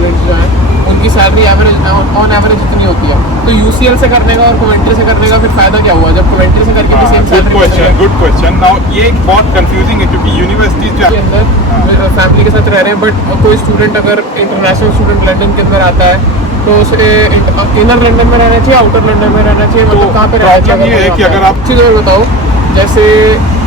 Students जो हैं उनकी सैलरी एवरेज ऑन एवरेज इतनी होती है, तो यूसीएल से करने का और कमेंट्री से करने का फिर फायदा क्या हुआ जब कमेंट्री से करके भी same salary? Good question. Now ये एक बहुत कंफ्यूजिंग है क्योंकि यूनिवर्सिटीज के अंदर फैमिली के साथ रह रहे हैं, बट कोई स्टूडेंट अगर इंटरनेशनल स्टूडेंट लंदन के अंदर आता है तो उसे इनर लंदन में रहना चाहिए, आउटर लंदन में रहना चाहिए, मतलब कहाँ पे रहना चाहिए? ये है कि अगर आप चीज़ और बताओ, जैसे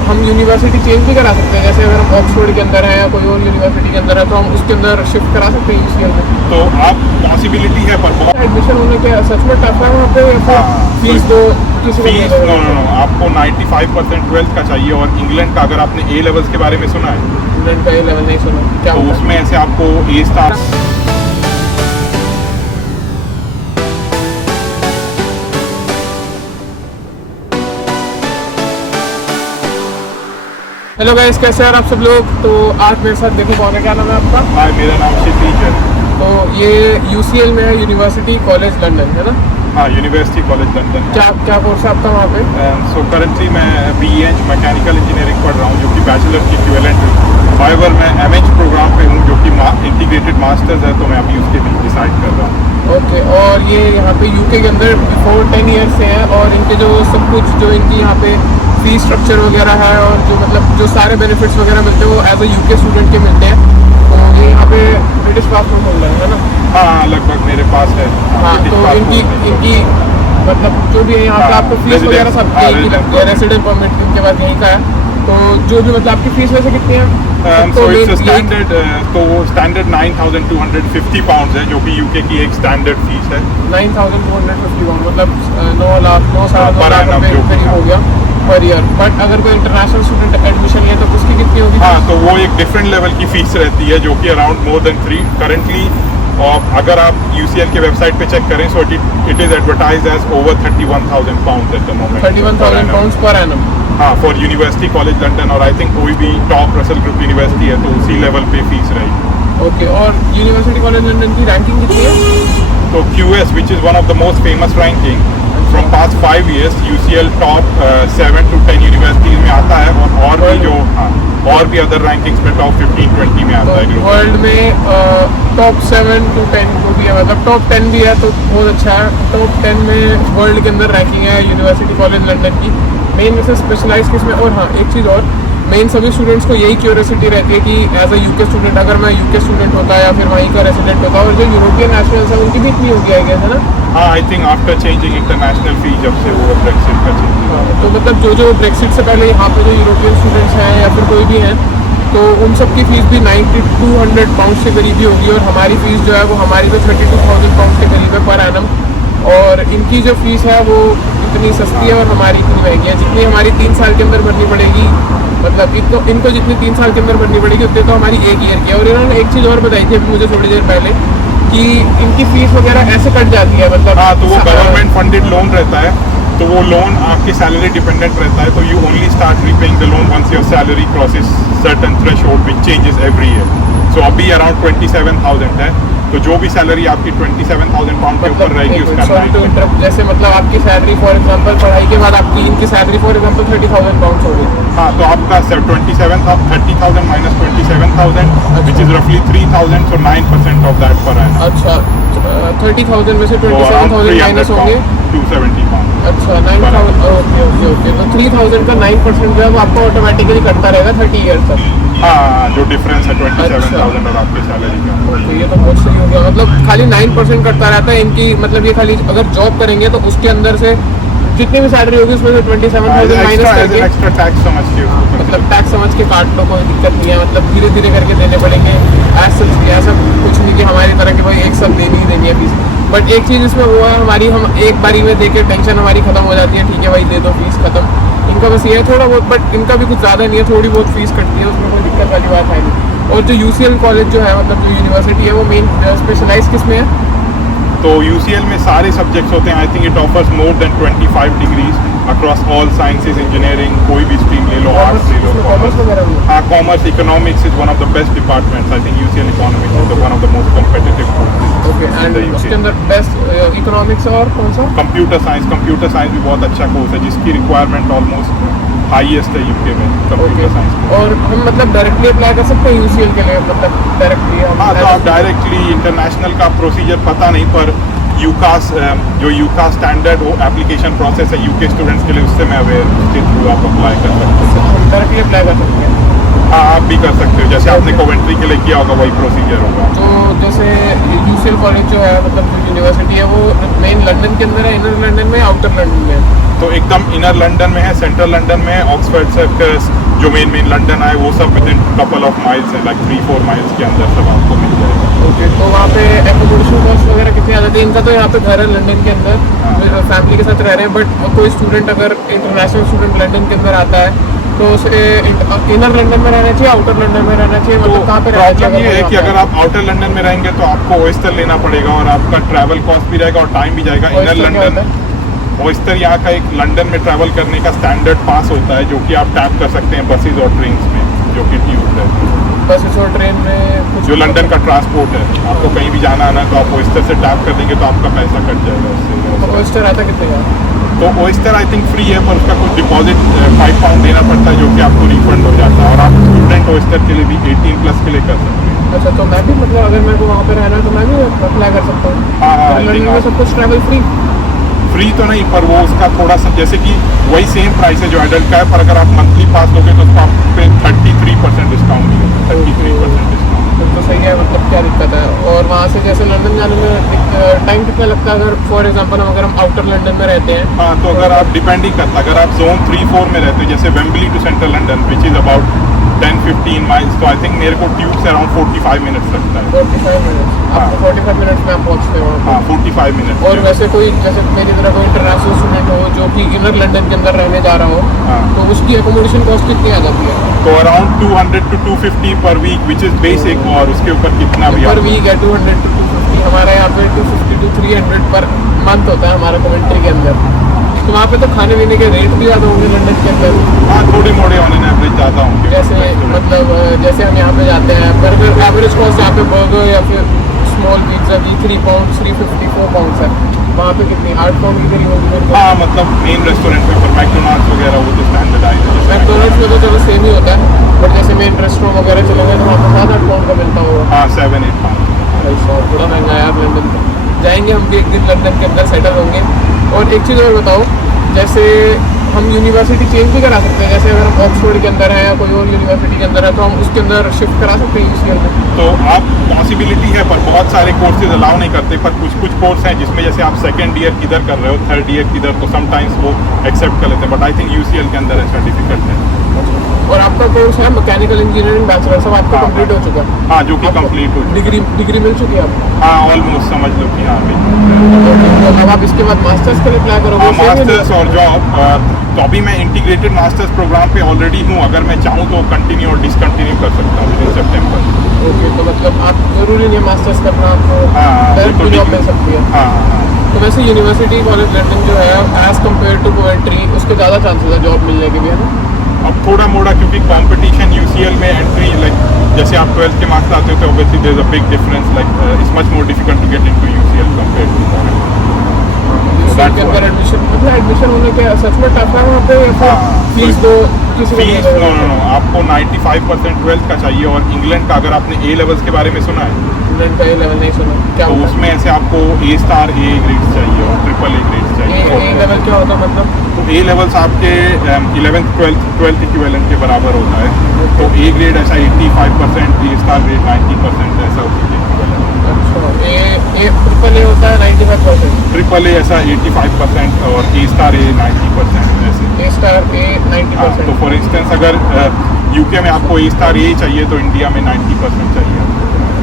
हम यूनिवर्सिटी चेंज भी करा सकते हैं, जैसे अगर हम ऑक्सफोर्ड के अंदर है या कोई और यूनिवर्सिटी के अंदर है तो हम उसके अंदर शिफ्ट करा सकते हैं यूसीएल में? तो आप पॉसिबिलिटी है पर एडमिशन होने के सच में टफ है वहाँ पे, या फिर फीस दो किसी फीस नो आपको 95% 12th का चाहिए। और इंग्लैंड का अगर आपने ए लेवल्स के बारे में सुना है, इंग्लैंड का ए लेवल नहीं सुना, क्या तो उसमें ऐसे आपको ए स्टार हेलो गाइस, कैसे हैं आप सब लोग? तो आज मेरे साथ देखो कौन है, क्या नाम है आपका? हाय, मेरा नाम क्षितिज है। तो ये यूसीएल में है, यूनिवर्सिटी कॉलेज लंदन, है ना? हाँ, यूनिवर्सिटी कॉलेज लंदन। क्या कोर्स है आपका वहाँ पे? सो करंटली मैं BEng मैकेनिकल इंजीनियरिंग पढ़ रहा हूँ, जो कि बैचलर की इक्विवेलेंट है। हाउएवर मैं MH प्रोग्राम पे हूँ, जो कि इंटीग्रेटेड मास्टर्स है, तो मैं अभी उसके बीच डिसाइड कर रहा हूँ। ओके, और ये यहाँ पे यूके के अंदर बिफोर 10 ईयर्स से है, और इनके जो सब कुछ जो इनकी यहाँ पे फीस स्ट्रक्चर वगैरह है और जो मतलब जो सारे बेनिफिट्स वगैरह मिलते हैं वो एज अ यूके स्टूडेंट के मिलते हैं। तो ये यहाँ पे ब्रिटिश पासपोर्ट होल्डर है ना? हाँ, लगभग मेरे पास है। हाँ, तो इनकी मतलब जो भी है यहाँ पे आपको फीस वगैरह सब यही लगती है, रेसिडेंट परमिट इनके पास यहीं का है। तो जो भी मतलब आपकी फीस वैसे कितनी है? सो इट्स स्टैंडर्ड, तो वो स्टैंडर्ड 9,250 पाउंड है, जो कि यूके की एक स्टैंडर्ड फीस है। 9,250 पाउंड, मतलब 9 लाख करीब हो गया पर ईयर। बट अगर कोई इंटरनेशनल स्टूडेंट एडमिशन ले तो उसकी कितनी होगी? हाँ, तो वो एक डिफरेंट लेवल की फीस रहती है, जो कि अराउंड मोर देन 3 करंटली। और अगर आप UCL के वेबसाइट पे चेक करें, so it is advertised as over 31,000 pound at the moment. 31,000 pound per annum? हाँ, फॉर यूनिवर्सिटी कॉलेज लंदन, और आई थिंक कोई भी टॉप रसल ग्रुप यूनिवर्सिटी है तो उसी लेवल पे फीस रहेगी। ओके, और यूनिवर्सिटी कॉलेज लंदन की रैंकिंग कितनी है? तो QS, which is one of the most famous ranking from past 5 years, UCL top 7 to 10 universities में आता है, और भी जो और भी अदर रैंकिंग्स में टॉप 15-20 में आता है। वर्ल्ड में टॉप 7 to 10 जो भी है, मतलब टॉप 10 भी है तो बहुत अच्छा है। टॉप 10 में वर्ल्ड के अंदर रैंकिंग है यूनिवर्सिटी कॉलेज लंदन की। मेन वैसे स्पेशलाइज किसमें? और हाँ, एक चीज़ और, मेन सभी स्टूडेंट्स को यही क्यूरियोसिटी रहती है कि एज अ यूके स्टूडेंट अगर मैं यूके स्टूडेंट होता या फिर वहीं का रेसिडेंट होता, और जो यूरोपियन नेशनल्स हैं उनकी भी इतनी होगी आई गेस, है ना? हाँ, I think after changing international fee, जब से वो ब्रेक्सिट का चेंज। तो मतलब जो ब्रेक्सिट से पहले यहाँ पे जो यूरोपियन स्टूडेंट्स हैं या फिर कोई भी हैं, तो उन सब की फ़ीस भी 9,200 पाउंड से करीब ही होगी, और हमारी फ़ीस जो है वो हमारी तो 32,000 पाउंड के करीब है पर एनम। और इनकी जो फ़ीस है वो इतनी सस्ती है और हमारी इतनी महंगी है। जितनी हमारी 3 साल के अंदर भरनी पड़ेगी, मतलब इनको जितनी 3 साल के अंदर भरनी पड़ेगी उतनी तो हमारी 1 ईयर की है। और इन्होंने एक चीज़ और बताई थी अभी मुझे थोड़ी देर पहले कि इनकी फ़ीस वगैरह ऐसे कट जाती है, मतलब हाँ, तो वो गवर्नमेंट फंडेड लोन रहता है, तो वो लोन आपकी सैलरी डिपेंडेंट रहता है, तो you only start repaying the loan once your salary crosses certain threshold which changes every year. So अभी अराउंड 27,000 है, तो जो भी सैलरी आपकी 27,000 पाउंड के ऊपर रहेगी उसका जैसे मतलब आपकी सैलरी फॉर एग्जांपल पढ़ाई के बाद आपकी इनकी सैलरी फॉर एग्जांपल 30,000 पाउंड होगी। हाँ, तो आपका 30,000 माइनस 27,000 विच इज रफली 3,000, सो 9% ऑफ दैट पर एनम। अच्छा, 30,000 में से 27,000 माइनस होंगे 270 पाउंड। अच्छा, 9,000। ओके, तो 3,000 का 9% जो है वो आपको ऑटोमेटिकली कटता रहेगा 30 ईयर तक। हाँ, जो डिफरेंस है 27,000 और आपकी सैलरी का। ओके, ये तो बहुत सही हो गया। मतलब खाली 9% कटता रहता है इनकी, मतलब ये खाली अगर जॉब करेंगे तो उसके अंदर से जितनी भी सैलरी होगी उसमें से 27,000 माइनस करके एक्स्ट्रा टैक्स समझ के, मतलब टैक्स समझ के काट लो, कोई दिक्कत नहीं है। मतलब धीरे धीरे करके देने पड़ेंगे, ऐसा कुछ नहीं कि हमारी तरह के भाई एक साथ देनी ही देनी है फीस। बट एक चीज़ इसमें वो है, हमारी हम एक बारी में दे के टेंशन हमारी खत्म हो जाती है, ठीक है भाई दे दो फीस खत्म। इनका बस ये है थोड़ा बहुत, बट इनका भी कुछ ज़्यादा नहीं है, थोड़ी बहुत फीस कटती है, उसमें कोई दिक्कत वाली बात है नहीं। और जो UCL कॉलेज जो है, मतलब जो यूनिवर्सिटी है, वो मेन स्पेशलाइज किस में है? तो UCL में सारे सब्जेक्ट्स होते हैं। I think it offers more than 25 degrees across all sciences, engineering, कोई भी स्ट्रीम ले लो, आर्ट्स ले लो, कॉमर्स वगैरह में। हाँ, commerce, economics is one of the best departments. I think UCL economics is one of the most competitive courses. Okay, and उसके अंदर best economics और कौन सा? कंप्यूटर साइंस भी बहुत अच्छा कोर्स है, जिसकी रिक्वायरमेंट ऑलमोस्ट हाईएस्ट है यूके में कंप्यूटर साइंस। और हम मतलब डायरेक्टली अप्लाई कर सकते हैं यूसीएल के लिए, मतलब डायरेक्टली हम? हाँ, तो आप डायरेक्टली इंटरनेशनल का प्रोसीजर पता नहीं, पर यूकास जो यूकास स्टैंडर्ड वो एप्लीकेशन प्रोसेस है यूके स्टूडेंट्स के लिए, उससे मैं अवेयर, उसके थ्रू आप अप्लाई कर सकते हो। हम डायरेक्टली अप्लाई कर सकते हैं? हाँ, आप भी कर सकते हो, जैसे आपने कोवेंट्री के लिए किया होगा वही प्रोसीजर होगा। तो जैसे यूसीएल कॉलेज जो है, मतलब जो यूनिवर्सिटी है, वो मेन लंदन के अंदर है, इनर लंदन में, आउटर लंदन में? तो एकदम इनर लंदन में है, सेंट्रल लंदन में है, ऑक्सफोर्ड सर्कस जो मेन लंदन है वो सब with in couple of miles है, लाइक 3-4 माइल्स के अंदर सब आपको मिल जाएगा। ओके, तो वहाँ पे एकोमोडेशन कॉस्ट वगैरह कितनी आ जाती है? इनका तो यहाँ पे घर है लंदन के अंदर, फैमिली के साथ रह रहे हैं, बट कोई स्टूडेंट अगर इंटरनेशनल स्टूडेंट लंदन के अंदर आता है तो उसे इनर लंदन में रहना चाहिए, आउटर लंदन में रहना चाहिए, मतलब कहाँ पे रहना चाहिए? प्रॉब्लम ये है कि अगर आप आउटर लंदन में रहेंगे तो आपको ओएस्टर लेना पड़ेगा और आपका ट्रैवल कॉस्ट भी रहेगा और टाइम भी जाएगा। इनर लंदन, ओएस्टर यहाँ का एक लंदन में ट्रैवल करने का स्टैंडर्ड पास होता है जो कि आप टैप कर सकते हैं बसेज और ट्रेन में, जो कि ट्यूब है। बसेस और ट्रेन में जो लंदन का ट्रांसपोर्ट है, आपको कहीं भी जाना आना तो आप ओएस्टर से टैप कर देंगे तो आपका पैसा कट जाएगा उससे। ओएस्टर आता कितने का? तो ओएस्टर आई थिंक फ्री है, पर उसका कुछ डिपॉजिट 5 पाउंड देना पड़ता है जो कि आपको रिफंड हो जाता है, और आप स्टूडेंट ओएस्टर के लिए भी 18+ के लिए कर सकते हैं। अच्छा, तो मैं भी मतलब अगर मेरे को वहाँ पे रहना है तो मैं भी अप्लाई कर सकता हूँ? हाँ, लंदन में सब कुछ ट्रैवल फ्री तो नहीं, पर वो उसका थोड़ा सा, जैसे कि वही सेम प्राइस है जो एडल्ट का है, पर अगर आप मंथली पास लोगे तो उसको आप पे 33% डिस्काउंट मिलेगा, 33% डिस्काउंट। तो सही है, मतलब क्या दिक्कत है? और वहाँ से जैसे लंदन जाने में टाइम कितना लगता है? अगर फॉर एग्जांपल अगर हम आउटर लंदन में रहते हैं? हाँ, तो अगर आप डिपेंड ही करता, अगर आप जोन 3-4 में रहते हो, जैसे Wembley to central London which is about 10-15 miles, तो आई थिंक मेरे को ट्यूब से अराउंड 45 मिनट्स लगता है। 45 मिनट्स? आपको 45 मिनट्स में आप पहुँचते हो? हाँ, 45 मिनट। और वैसे कोई, जैसे मेरी तरह कोई इंटरनेशनल स्टूडेंट हो जो कि इनर लंदन के अंदर रहने जा रहा हो, हाँ, तो उसकी एकोमोडेशन कॉस्ट कितनी आ जाती है? तो अराउंड 200 to 250 पर वीक विच इज़ बेसिक, और उसके ऊपर कितना भी पर वीक है 200 to 250, हमारे यहाँ पे 250 to 300 पर मंथ होता है हमारा कमेंट्री के अंदर। तो वहाँ पे तो खाने पीने के रेट भी ज़्यादा होंगे लंदन के अंदर? हाँ, थोड़े मोड़े ऑन एन एवरेज ज़्यादा होंगे। जैसे मतलब जैसे हम यहाँ पे जाते हैं, बर्गर एवरेज कॉस्ट यहाँ पे बर्गर या फिर स्मॉल पिज्जा की 3 पाउंड 354 पाउंड है, वहाँ पे कितनी 8 पाउंड की करीब होगी मेरे को? हाँ, मतलब मेन रेस्टोरेंट में, पर मैकडोनल्ड्स वगैरह वो तो स्टैंडर्डाइज है। मैकडोनल्ड्स में तो चलो सेम ही होता है, बट जैसे मेन रेस्टोरेंट वगैरह चलेंगे तो वहाँ पे 7-8 पाउंड का मिलता होगा। हाँ, 7-8 पाउंड। ऐसा थोड़ा महंगा है यार लंदन में। जाएंगे हम भी एक दिन लंदन के अंदर सेटल होंगे। और एक चीज़ और बताओ, जैसे हम यूनिवर्सिटी चेंज भी करा सकते हैं, जैसे अगर हम ऑक्सफोर्ड के अंदर हैं या कोई और यूनिवर्सिटी के अंदर है तो हम उसके अंदर शिफ्ट करा सकते हैं यूसीएल में? तो आप पॉसिबिलिटी है, पर बहुत सारे कोर्सेज अलाउ नहीं करते, पर कुछ कोर्स हैं जिसमें जैसे आप सेकंड ईयर किधर कर रहे हो, थर्ड ईयर किधर, तो समटाइम्स वो एक्सेप्ट कर लेते हैं, बट आई थिंक यूसीएल के अंदर ऐसा डिफिकल्ट है। और आपका कोर्स है मैकेनिकल इंजीनियरिंग बैचलर, सब आपका हाँ, कंप्लीट हो चुका है? हाँ, जो कि कंप्लीट हो चुका है। डिग्री मिल चुकी है आपको? हाँ, ऑलमोस्ट समझ लो कि हाँ अभी। तो अब आप इसके बाद मास्टर्स के लिए अप्लाई करोगे? हाँ, मास्टर्स और जॉब। तो अभी मैं इंटीग्रेटेड मास्टर्स प्रोग्राम पे ऑलरेडी हूँ, अगर मैं चाहूँ तो कंटिन्यू और डिसकंटिन्यू कर सकता हूँ विद सितंबर। ओके, तो मतलब आप जरूरी नहीं है मास्टर्स करना, आपको हाँ, डायरेक्ट जॉब मिल सकती है? हाँ, तो वैसे यूनिवर्सिटी कॉलेज लंदन जो है एज कम्पेयर टू कोवेंट्री, उसके ज़्यादा चांसेस है जॉब मिलने के भी, है ना? अब थोड़ा मोड़ा क्योंकि कंपटीशन यूसीएल में एंट्री, लाइक जैसे आप 12th के मार्क्स लाते हो तो obviously there is a big difference, like it's much more difficult to get into UCL compared to UCL के अंदर एडमिशन, मतलब एडमिशन होने के सच में टफ है वहाँ पे, या फिर फीस दो किसी को? फीस नो, आपको 95% 12th का चाहिए, और इंग्लैंड का अगर आपने ए लेवल्स के बारे में सुना है, इंग्लैंड का ए लेवल नहीं सुना, क्या तो होता है? उसमें ऐसे आपको A स्टार A ग्रेड्स चाहिए और ट्रिपल A ग्रेड्स चाहिए। ए लेवल क्या होता है मतलब? तो A लेवल्स आपके 11th 12th इक्विवेलेंट के बराबर होता है, तो A ग्रेड ऐसा 85%, A स्टार ग्रेड 90% ऐसा उसके इक्विवेलेंट। अच्छा, ए ट्रिपल ए होता है 95%, ट्रिपल A ऐसा 85% और A स्टार A 90% ऐसे। ए स्टार ए हाँ, 90%। तो फॉर इंस्टेंस अगर यूके में आपको A स्टार A चाहिए तो इंडिया में 90% चाहिए।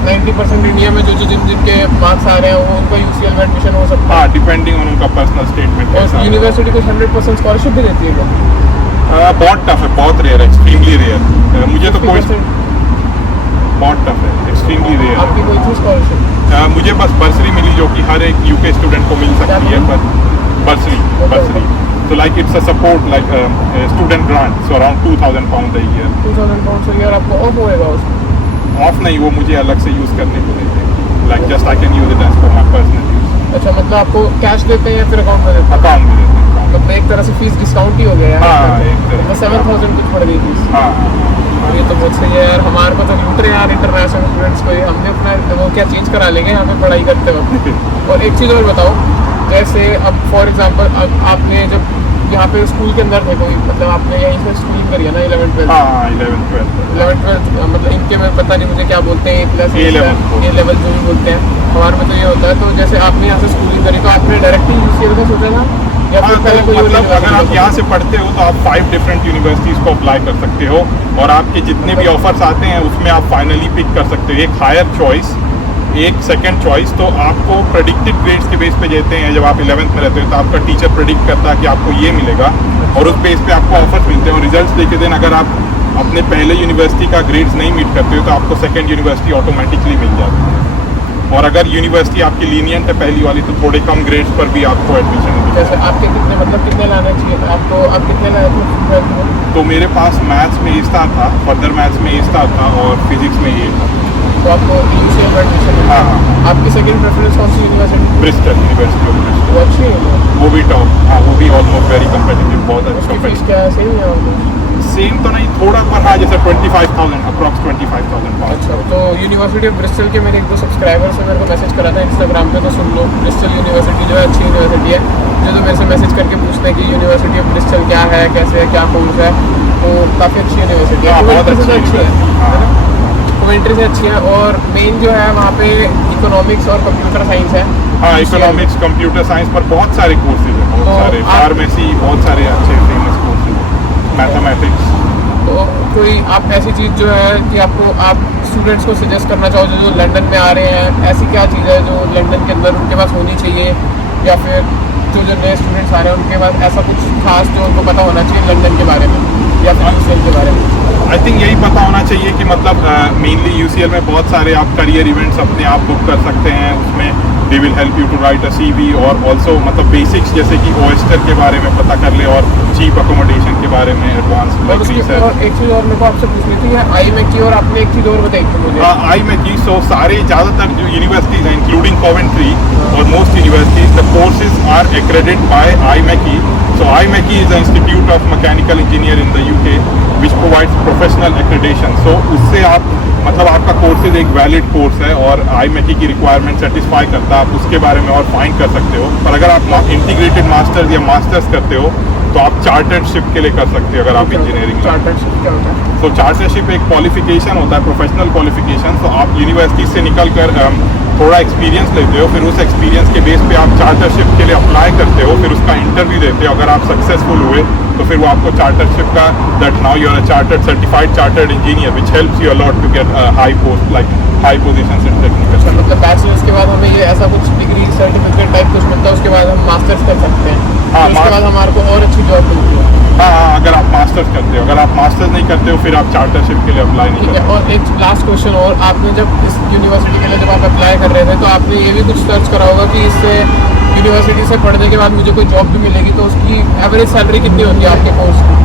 90% इंडिया में जो जिनके मार्क्स आ रहे हैं वो उनका यूसीएल में एडमिशन हो सकता है? हाँ, डिपेंडिंग ऑन उनका पर्सनल स्टेटमेंट। और यूनिवर्सिटी को 100% स्कॉलरशिप भी देती है क्या? बहुत टफ है, बहुत रेयर, एक्सट्रीमली रेयर। मुझे तो कोई 50%? बहुत टफ है, एक्सट्रीमली रेयर। आपकी कोई थी स्कॉलरशिप? मुझे बस बर्सरी मिली जो कि हर एक यूके स्टूडेंट को मिल सकती है, पर बर्सरी तो like it's a support like student grant, so around 2000 pound a year. 2000 pound से ईयर आपको ऑफ होएगा उसमें? ऑफ नहीं, वो मुझे अलग से यूज़ करने को देते हैं, like just I can use it as for my personal use. अच्छा, मतलब आपको कैश देते हैं या फिर अकाउंट में देते हैं? अकाउंट में देते हैं। मतलब एक तरह से फीस डिस्काउंट ही हो गया यार। हाँ, एक तरह तो 7,000 कुछ पड़ गई फीस। हाँ और ये तो बहुत सही है यार, हमारे को तो लूट रहे हैं यार इंटरनेशनल स्टूडेंट्स को, हमने अपना वो क्या चेंज करा लेंगे यहाँ पे पढ़ाई करते वक्त। और एक चीज़ और बताओ, जैसे अब फॉर एग्जांपल अब आपने जब यहाँ पे स्कूल के अंदर थे कोई, मतलब आपने यहीं से स्कूलिंग करी है ना 11th 12th? हाँ 11th 12th मतलब इनके में पता नहीं मुझे क्या बोलते हैं, ए लेवल जो भी बोलते हैं, हमारे में तो ये होता है। तो जैसे आपने यहाँ से स्कूलिंग करी तो आपने डायरेक्टली UCL का सोचा था या फिर पहले कोई और मतलब अगर आप university? यहाँ से पढ़ते हो तो आप 5 डिफरेंट यूनिवर्सिटीज़ को अप्लाई कर सकते हो और आपके जितने भी ऑफर्स आते हैं उसमें आप फाइनली पिक कर सकते हो। एक हायर चॉइस, एक सेकंड चॉइस। तो आपको प्रेडिक्टेड ग्रेड्स के बेस पे देते हैं। जब आप 11th में रहते हो तो आपका टीचर प्रेडिक्ट करता है कि आपको ये मिलेगा और उस बेस पे आपको ऑफर्स मिलते हैं और रिजल्ट्स देखे दिन अगर आप अपने पहले यूनिवर्सिटी का ग्रेड्स नहीं मीट करते हो तो आपको सेकंड यूनिवर्सिटी ऑटोमेटिकली मिल जाती है। और अगर यूनिवर्सिटी आपकी लीनियंट है पहली वाली तो थोड़े कम ग्रेड्स पर भी आपको एडमिशन मिल जैसे आपके कितने मतलब कितने लाना चाहिए था आपको, आप कितने लाए थे 12th में? तो मेरे पास मैथ्स में A स्टार था, फर्दर मैथ्स में A स्टार था और फिजिक्स में A था। तो आपको UCL में एडमिशन मिला। हाँ हाँ, आपकी सेकंड प्रेफरेंस कौन सी university? Bristol, university of Bristol. वो अच्छी है, वो भी टॉप, हाँ वो भी ऑलमोस्ट वेरी कम्पिटिटिव, बहुत अच्छा उसकी फीस competitive। क्या है, सही है आपको? सेम तो नहीं, थोड़ा पर हाँ, जैसे 25,000 अप्रॉक्स 25,000 अच्छा, तो यूनिवर्सिटी ऑफ ब्रिस्टल के मेरे 1-2 सब्सक्राइबर्स ने मेरे को मैसेज करा था इंस्टाग्राम पे, तो सुन लो, ब्रिस्टल यूनिवर्सिटी जो है अच्छी यूनिवर्सिटी है। जो मेरे से मैसेज करके पूछते हैं कि यूनिवर्सिटी ऑफ ब्रिस्टल क्या है, कैसे है, क्या कोर्स है, तो काफ़ी अच्छी यूनिवर्सिटी है। हाँ, बहुत कोवेंट्री से तो अच्छी अच्छी है, हाँ। है ना? कोवेंट्री से अच्छी है और मेन जो है वहाँ पे इकोनॉमिक्स और कंप्यूटर साइंस है। हाँ, इकोनॉमिक्स, कंप्यूटर साइंस पर बहुत सारे कोर्सेज हैं, बहुत तो सारे, आप- फार्मेसी, बहुत सारे अच्छे फेमस कोर्सेज, मैथमेटिक्स। तो कोई आप ऐसी चीज़ जो है कि आपको आप स्टूडेंट्स को सजेस्ट करना चाहो जो लंदन में आ रहे हैं, ऐसी क्या चीज़ है जो लंदन के अंदर उनके पास होनी चाहिए, या फिर जो नए स्टूडेंट्स आ रहे हैं उनके पास ऐसा कुछ खास जो उनको पता होना चाहिए लंदन के बारे में या फिर UCL के बारे में? आई थिंक यही पता होना चाहिए कि मतलब मेनली UCL में बहुत सारे आप करियर इवेंट्स अपने आप बुक कर सकते हैं। उसमें they will help you to write a CV और ऑल्सो मतलब बेसिक्स जैसे कि ओएस्टर के बारे में पता कर ले और चीप अकोमोडेशन के बारे में एडवांस और उसकी और एक चीज़ और मेरे को आपसे पूछनी थी, आई में की, और आपने एक चीज़ और बताई थी मुझे। आई में की। सो सारे ज़्यादातर जो यूनिवर्सिटीज़ हैं इंक्लूडिंग कोवेंट्री और most universities the courses are accredited by IMechE। So IMechE is the Institute of Mechanical Engineer in the UK which provides professional accreditation. So उससे आप मतलब आपका कोर्सेज एक वैलिड कोर्स है और IMechE की रिक्वायरमेंट सेटिस्फाई करता है, आप उसके बारे में और फाइन कर सकते हो। पर अगर आप इंटीग्रेटेड मास्टर्स या मास्टर्स करते हो तो आप चार्टर्डशिप के लिए कर सकते हो अगर आप इंजीनियरिंग में। चार्टर्डशिप क्या होता है? तो चार्टरशिप एक क्वालिफिकेशन होता है, प्रोफेशनल क्वालिफिकेशन। तो आप यूनिवर्सिटी से निकल कर थोड़ा एक्सपीरियंस लेते हो, फिर उस एक्सपीरियंस के बेस पे आप चार्टरशिप के लिए अप्लाई करते हो, फिर उसका इंटरव्यू देते हो। अगर आप सक्सेसफुल हुए तो फिर वो आपको चार्टरशिप का that now you are a chartered certified chartered engineer which helps you a lot to get high post like high positions in technical. मतलब बैचलर्स के बाद हमें ये ऐसा कुछ डिग्री सर्टिफिकेट टाइप कुछ मिलता है, उसके बाद हम मास्टर्स कर सकते हैं। हाँ, उसके बाद हमारे को और अच्छी जॉब मिलती है। हाँ, अगर आप मास्टर्स करते हो। अगर आप मास्टर्स नहीं करते हो फिर आप चार्टरशिप के लिए अप्लाई नहीं ठीक है। करते। और एक लास्ट क्वेश्चन, और आपने जब इस यूनिवर्सिटी के लिए जब आप अप्लाई कर रहे थे तो आपने ये भी कुछ सर्च करा होगा कि इससे यूनिवर्सिटी से पढ़ने के बाद मुझे कोई जॉब भी मिलेगी, तो उसकी एवरेज सैलरी कितनी होती है आपके कोर्स की?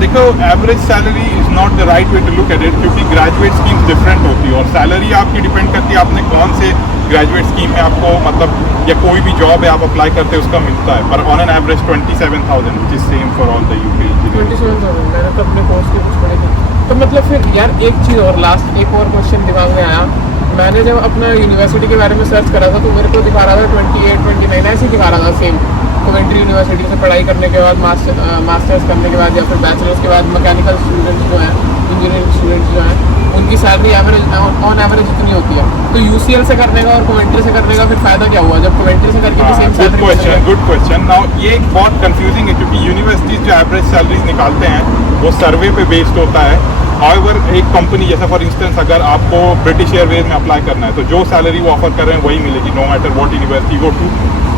देखो, average salary is not the right way to look at it क्योंकि ग्रेजुएट स्कीम्स डिफरेंट होती है और सैलरी आपकी डिपेंड करती है आपने कौन से ग्रेजुएट स्कीम में आपको मतलब या कोई भी जॉब है आप अप्लाई करते हैं उसका मिलता है। पर on an average 27,000 which is same for all the UK engineering. 27,000। मैंने तो अपने कोर्स की कुछ पढ़ी थी। तो मतलब फिर यार एक चीज़ और लास्ट एक और क्वेश्चन दिमाग में आया। मैंने जब अपना यूनिवर्सिटी के बारे में सर्च करा था तो मेरे को दिखा रहा था 28-29 ऐसे ही दिखा रहा था सेम। कोवेंट्री यूनिवर्सिटी से पढ़ाई करने के बाद मास्टर्स करने के बाद या फिर बैचलर्स के बाद मैकेनिकल स्टूडेंट्स जो हैं, इंजीनियरिंग स्टूडेंट्स जो हैं, उनकी सैलरी एवरेज ऑन एवरेज इतनी होती है। तो UCL से करने का और कोवेंट्री से करने का फिर फायदा क्या हुआ जब कोवेंट्री से करके भी same salary? Good question. Now ये एक बहुत कंफ्यूजिंग है क्योंकि यूनिवर्सिटीज जो एवरेज सैलरीज निकालते हैं वो सर्वे पे बेस्ड होता है। हाउएवर एक कंपनी जैसा फॉर इंस्टेंस अगर आपको ब्रिटिश एयरवेज में अप्लाई करना है तो जो सैलरी वो ऑफर कर रहे हैं वही मिलेगी no matter what university go to.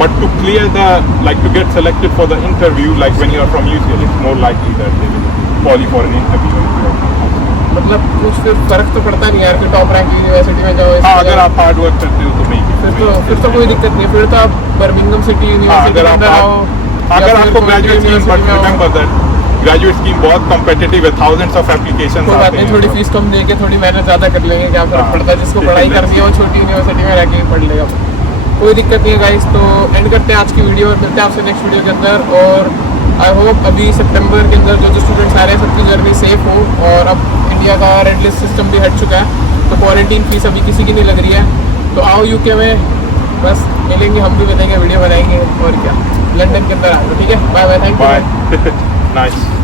But to clear the like to get selected for the interview like when you are from UCL it's more likely that they will call you for an interview. मतलब कुछ फिर फर्क तो पड़ता नहीं यार कि top rank university में जाओ। हाँ, अगर आप हार्ड वर्क करते हो तो फिर तो कोई दिक्कत नहीं। फिर तो आप बर्मिंघम सिटी यूनिवर्सिटी में अंदर आओ। अगर आपको graduate scheme but remember that graduate scheme बहुत कम्पिटिटिव है, थाउजेंड्स ऑफ एप्लीकेशंस कोई बात आते नहीं, हैं। थोड़ी फीस कम देके थोड़ी मेहनत ज़्यादा कर लेंगे, क्या फर्क हाँ, पड़ता है। जिसको पढ़ाई करनी है वो छोटी यूनिवर्सिटी में रह के ही पढ़ लेगा। कोई दिक्कत नहीं है गाइस। तो एंड करते हैं आज की वीडियो और मिलते हैं आपसे नेक्स्ट वीडियो के अंदर। और आई होप अभी सितंबर के अंदर जो स्टूडेंट्स आ रहे हैं सबकी जर्नी सेफ हो। और अब इंडिया का रेड लिस्ट सिस्टम भी हट चुका है, तो क्वारंटीन फीस अभी किसी की नहीं लग रही है। तो आओ यूके में, बस मिलेंगे, हम भी मिलेंगे, वीडियो बनाएंगे और क्या, लंदन के अंदर आओ। ठीक है, bye bye, thank you. Bye. Nice.